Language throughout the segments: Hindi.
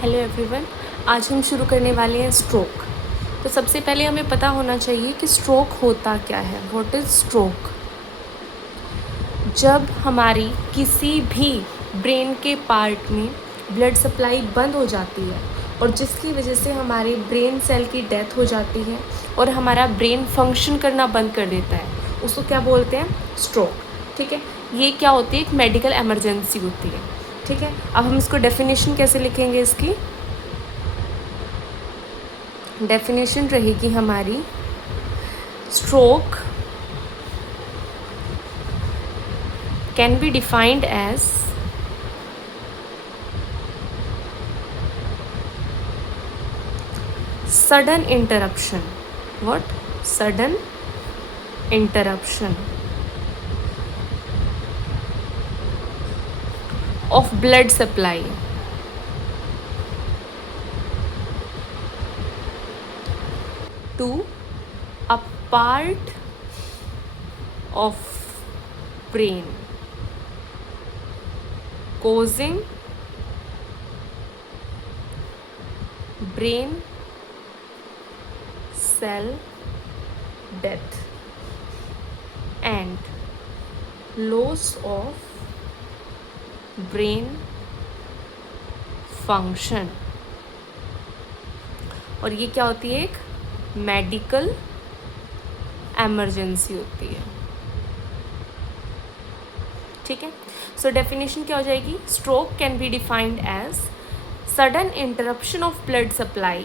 हेलो एवरीवन, आज हम शुरू करने वाले हैं स्ट्रोक। तो सबसे पहले हमें पता होना चाहिए कि स्ट्रोक होता क्या है। What is stroke? जब हमारी किसी भी ब्रेन के पार्ट में ब्लड सप्लाई बंद हो जाती है और जिसकी वजह से हमारे ब्रेन सेल की डेथ हो जाती है और हमारा ब्रेन फंक्शन करना बंद कर देता है, उसको क्या बोलते हैं? स्ट्रोक। ठीक है, ये क्या होती है? एक मेडिकल इमरजेंसी होती है। ठीक है, अब हम इसको डेफिनेशन कैसे लिखेंगे? इसकी डेफिनेशन रहेगी हमारी, stroke can be defined as sudden interruption. What? Sudden interruption of blood supply to a part of brain, causing brain cell death and loss of brain function. और ये क्या होती है? एक मेडिकल एमरजेंसी होती है। ठीक है, सो डेफिनेशन क्या हो जाएगी? Stroke can be defined as sudden interruption of blood supply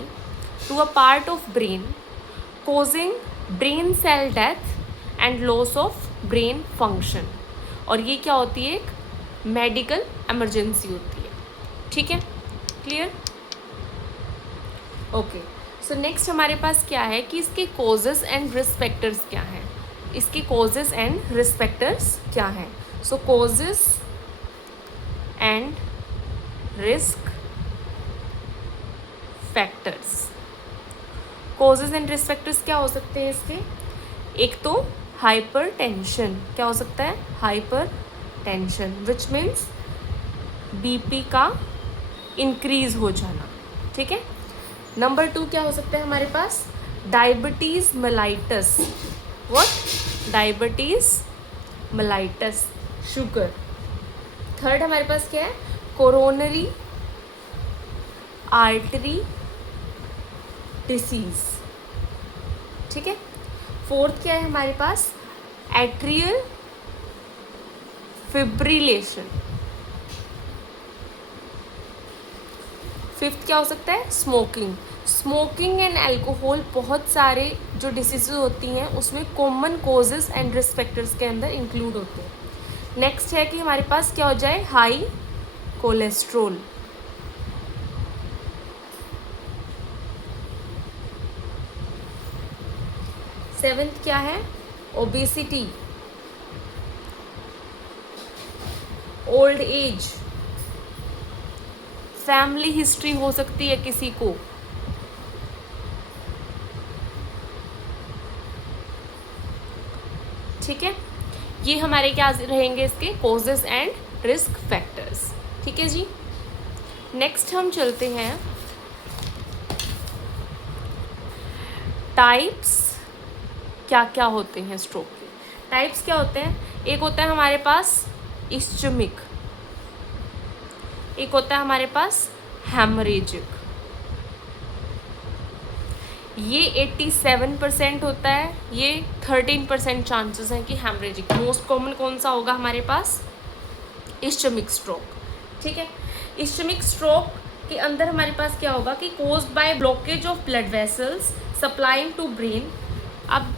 to a part of brain causing brain cell death and loss of brain function. और ये क्या होती है? एक मेडिकल एमरजेंसी होती है। ठीक है, क्लियर? ओके, सो नेक्स्ट हमारे पास क्या है कि इसके कॉजेस एंड रिस्क फैक्टर्स क्या हैं। इसके कॉजेस एंड रिस्क फैक्टर्स क्या हैं? So causes and risk factors, causes and risk factors क्या हो सकते हैं इसके? एक तो हाइपर टेंशन। क्या हो सकता है? Hyper tension, which means BP का इंक्रीज हो जाना। ठीक है, नंबर 2 क्या हो सकता है हमारे पास? Diabetes mellitus. What? Diabetes mellitus, sugar. Third हमारे पास क्या है? Coronary artery disease. ठीक है, फोर्थ क्या है हमारे पास? Atrial fibrillation. फिफ्थ क्या हो सकता है? स्मोकिंग। स्मोकिंग एंड अल्कोहल बहुत सारे जो डिसीजेज होती हैं उसमें common causes and risk factors के अंदर इंक्लूड होते हैं। नेक्स्ट है कि हमारे पास क्या हो जाए? High cholesterol. सेवेंथ क्या है? Obesity, old age, family history हो सकती है किसी को। ठीक है, ये हमारे क्या रहेंगे? इसके कॉजेस एंड रिस्क फैक्टर्स। ठीक है जी, नेक्स्ट हम चलते हैं टाइप्स क्या क्या होते हैं स्ट्रोक के। टाइप्स क्या होते हैं? एक होता है हमारे पास इस्चमिक, एक होता है हमारे पास हेमरेजिक। ये 87% होता है, ये 13% चांसेस हैं कि हेमरेजिक। मोस्ट कॉमन कौन सा होगा हमारे पास? इस्चमिक स्ट्रोक। ठीक है, इस्चमिक स्ट्रोक के अंदर हमारे पास क्या होगा कि caused by blockage of blood vessels supplying to brain. अब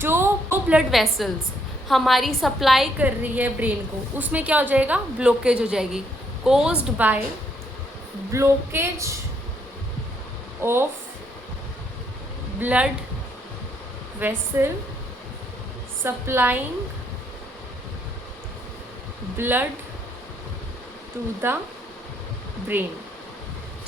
जो ब्लड वेसल्स हमारी सप्लाई कर रही है ब्रेन को, उसमें क्या हो जाएगा? ब्लॉकेज हो जाएगी। Caused by blockage of blood vessel supplying blood to the brain.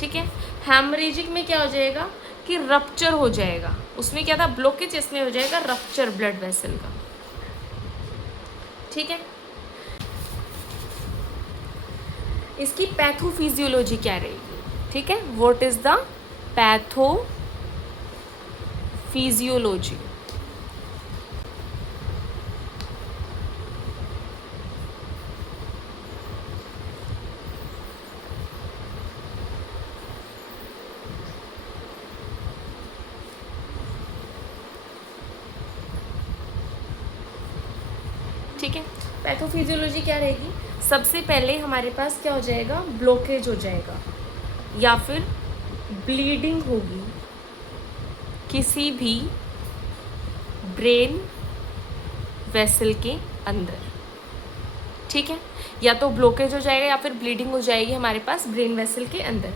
ठीक है, हेमरेजिक में क्या हो जाएगा कि रप्चर हो जाएगा। उसमें क्या था? ब्लॉकेज, इसमें हो जाएगा रप्चर ब्लड वेसल का। ठीक है, इसकी पैथोफिजियोलॉजी क्या रहेगी? ठीक है, व्हाट इज द पैथोफिजियोलॉजी। ठीक है, पैथोफिजियोलॉजी क्या रहेगी, सबसे पहले हमारे पास क्या हो जाएगा, ब्लॉकेज हो जाएगा या फिर ब्लीडिंग होगी किसी भी ब्रेन वेसल के अंदर। ठीक है, या तो ब्लॉकेज हो जाएगा या फिर ब्लीडिंग हो जाएगी हमारे पास ब्रेन वेसल के अंदर।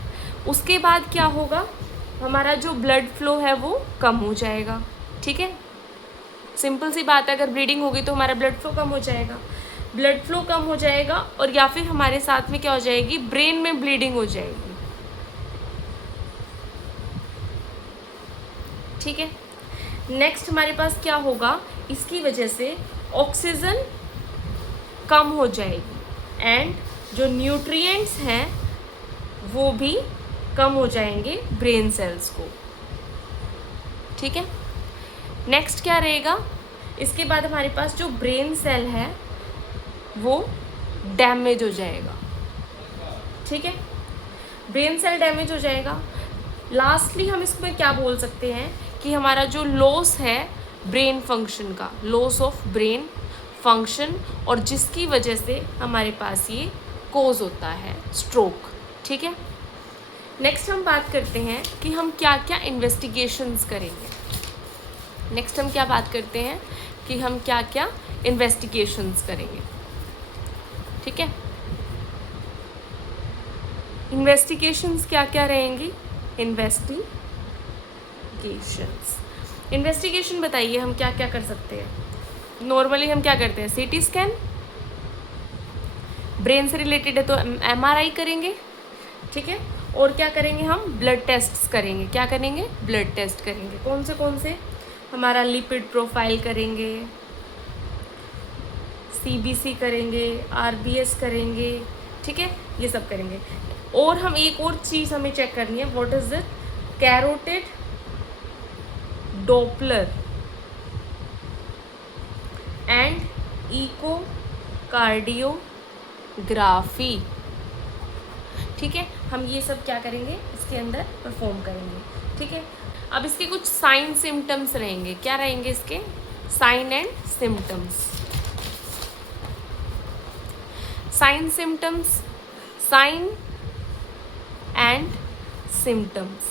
उसके बाद क्या होगा, हमारा जो ब्लड फ्लो है वो कम हो जाएगा। ठीक है, सिंपल सी बात है, अगर ब्लीडिंग होगी तो हमारा ब्लड फ्लो कम हो जाएगा, ब्लड फ्लो कम हो जाएगा और या फिर हमारे साथ में क्या हो जाएगी, ब्रेन में ब्लीडिंग हो जाएगी। ठीक है, नेक्स्ट हमारे पास क्या होगा, इसकी वजह से ऑक्सीजन कम हो जाएगी एंड जो न्यूट्रिएंट्स हैं वो भी कम हो जाएंगे ब्रेन सेल्स को। ठीक है, नेक्स्ट क्या रहेगा, इसके बाद हमारे पास जो ब्रेन सेल है वो डैमेज हो जाएगा। ठीक है, ब्रेन सेल डैमेज हो जाएगा। लास्टली हम इसमें क्या बोल सकते हैं कि हमारा जो लॉस है ब्रेन फंक्शन का, लॉस ऑफ ब्रेन फंक्शन, और जिसकी वजह से हमारे पास ये कोज होता है स्ट्रोक। ठीक है, नेक्स्ट हम बात करते हैं कि हम क्या क्या इन्वेस्टिगेशंस करेंगे। नेक्स्ट हम क्या बात करते हैं कि हम क्या क्या इन्वेस्टिगेशंस करेंगे। ठीक है, इन्वेस्टिगेशंस क्या क्या रहेंगी, इन्वेस्टिगेशन बताइए हम क्या क्या कर सकते हैं। नॉर्मली हम क्या करते हैं, सीटी स्कैन, ब्रेन से रिलेटेड है तो एमआरआई करेंगे। ठीक है, और क्या करेंगे, हम ब्लड टेस्ट्स करेंगे। क्या करेंगे, ब्लड टेस्ट करेंगे। कौन से, हमारा लिपिड प्रोफाइल करेंगे, सीबीसी करेंगे, आरबीएस करेंगे। ठीक है, ये सब करेंगे। और हम एक और चीज़ हमें चेक करनी है, what is it, carotid Doppler and echocardiography. ठीक है, हम ये सब क्या करेंगे, इसके अंदर परफॉर्म करेंगे। ठीक है, अब इसके कुछ साइन सिम्टम्स रहेंगे। क्या रहेंगे इसके, sign and symptoms. Sign symptoms, sign and symptoms.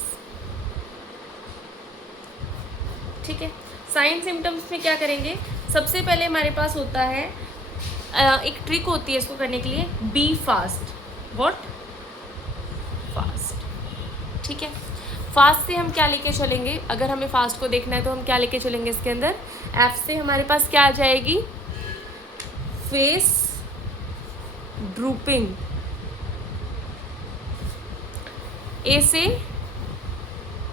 ठीक है, साइन सिम्टम्स में क्या करेंगे, सबसे पहले हमारे पास होता है एक ट्रिक होती है इसको करने के लिए, बी फास्ट। What, fast. ठीक है, फास्ट से हम क्या लेके चलेंगे, अगर हमें फास्ट को देखना है तो हम क्या लेके चलेंगे इसके अंदर, एफ से हमारे पास क्या आ जाएगी, फेस ड्रूपिंग। ए से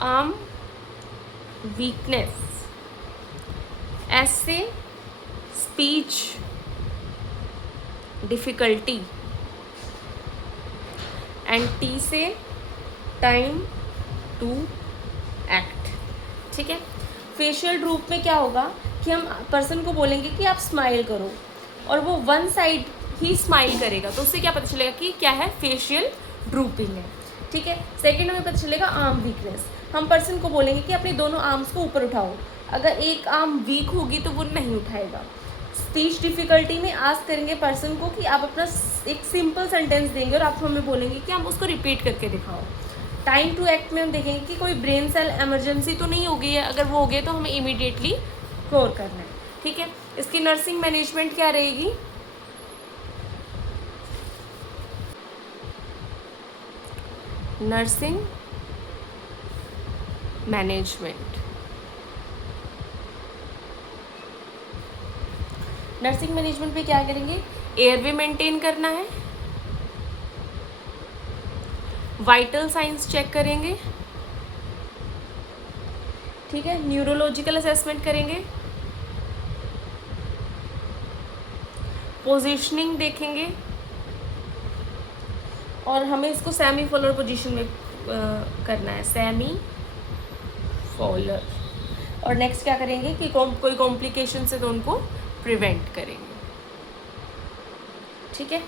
आर्म वीकनेस, एस से स्पीच डिफिकल्टी एंड टी से टाइम टू एक्ट। ठीक है, फेशियल ड्रूप में क्या होगा कि हम पर्सन को बोलेंगे कि आप स्माइल करो और वो वन साइड ही स्माइल करेगा, तो उससे क्या पता चलेगा कि क्या है, फेशियल ड्रूपिंग है। ठीक है, सेकंड हमें पता चलेगा आर्म वीकनेस, हम पर्सन को बोलेंगे कि अपने दोनों आर्म्स को ऊपर उठाओ, अगर एक आर्म वीक होगी तो वो नहीं उठाएगा। स्पीच डिफिकल्टी में आस्क करेंगे पर्सन को कि आप अपना एक सिंपल सेंटेंस देंगे और आप हमें बोलेंगे कि आप उसको रिपीट करके दिखाओ। टाइम टू एक्ट में हम देखेंगे कि कोई ब्रेन सेल इमरजेंसी तो नहीं हो गई है, अगर वो हो गई तो हमें इमीडिएटली क्योर करना है। ठीक है, इसकी नर्सिंग मैनेजमेंट क्या रहेगी, नर्सिंग मैनेजमेंट। नर्सिंग मैनेजमेंट पे क्या करेंगे, एयरवे मेंटेन करना है, वाइटल साइंस चेक करेंगे। ठीक है, न्यूरोलॉजिकल असेसमेंट करेंगे, पोजीशनिंग देखेंगे और हमें इसको सेमी फॉलोअर पोजीशन में करना है, सेमी फॉलर। और नेक्स्ट क्या करेंगे कि कोई कॉम्प्लिकेशन से तो उनको प्रिवेंट करेंगे। ठीक है।